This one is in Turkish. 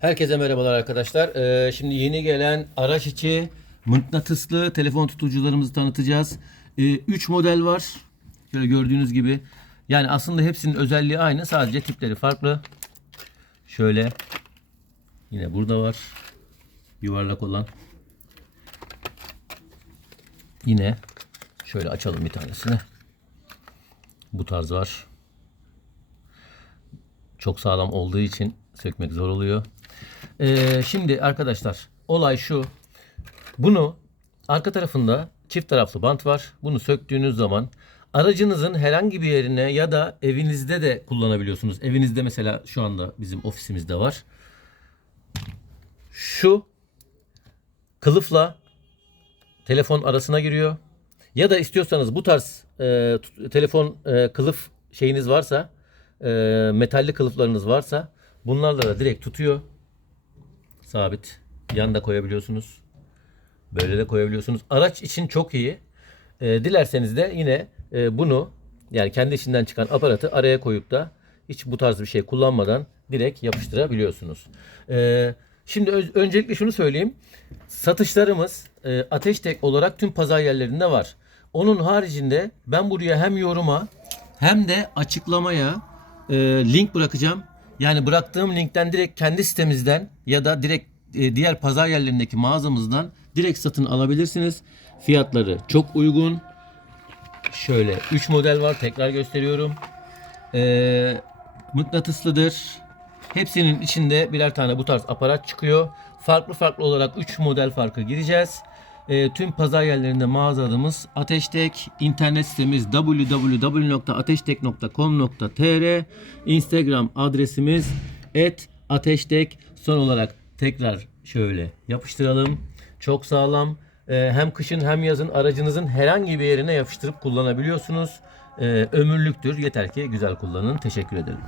Herkese merhabalar arkadaşlar. Ee, şimdi yeni gelen araç içi mıknatıslı telefon tutucularımızı tanıtacağız. 3 model var. Şöyle gördüğünüz gibi. Yani aslında hepsinin özelliği aynı. Sadece tipleri farklı. Şöyle. Yine burada var. Yuvarlak olan. Yine şöyle açalım bir tanesini. Bu tarz var. Çok sağlam olduğu için sökmek zor oluyor. Ee, şimdi arkadaşlar olay şu. Bunu arka tarafında çift taraflı bant var. Bunu söktüğünüz zaman aracınızın herhangi bir yerine ya da evinizde de kullanabiliyorsunuz. Evinizde mesela şu anda bizim ofisimizde var. Şu kılıfla telefon arasına giriyor. Ya da istiyorsanız bu tarz e, telefon e, kılıf şeyiniz varsa, e, metalli kılıflarınız varsa bunlarla da direkt tutuyor. Sabit. Yanda koyabiliyorsunuz. Böyle de koyabiliyorsunuz. Araç için çok iyi. E, dilerseniz de yine e, bunu yani kendi içinden çıkan aparatı araya koyup da hiç bu tarz bir şey kullanmadan direkt yapıştırabiliyorsunuz. E, şimdi öz- öncelikle şunu söyleyeyim. Satışlarımız e, Ateştek olarak tüm pazar yerlerinde var. Onun haricinde ben buraya hem yoruma hem de açıklamaya e, link bırakacağım. Yani bıraktığım linkten direkt kendi sitemizden ya da direkt e, diğer pazar yerlerindeki mağazamızdan direkt satın alabilirsiniz. Fiyatları çok uygun. Şöyle 3 model var tekrar gösteriyorum. Ee, mıknatıslıdır. Hepsinin içinde birer tane bu tarz aparat çıkıyor. Farklı farklı olarak 3 model farkı gireceğiz. Ee, tüm pazar yerlerinde mağaza Ateştek. internet sitemiz www.ateştek.com.tr Instagram adresimiz ateştek. Son olarak tekrar şöyle yapıştıralım. Çok sağlam. Ee, hem kışın hem yazın aracınızın herhangi bir yerine yapıştırıp kullanabiliyorsunuz. Ee, ömürlüktür. Yeter ki güzel kullanın. Teşekkür ederim.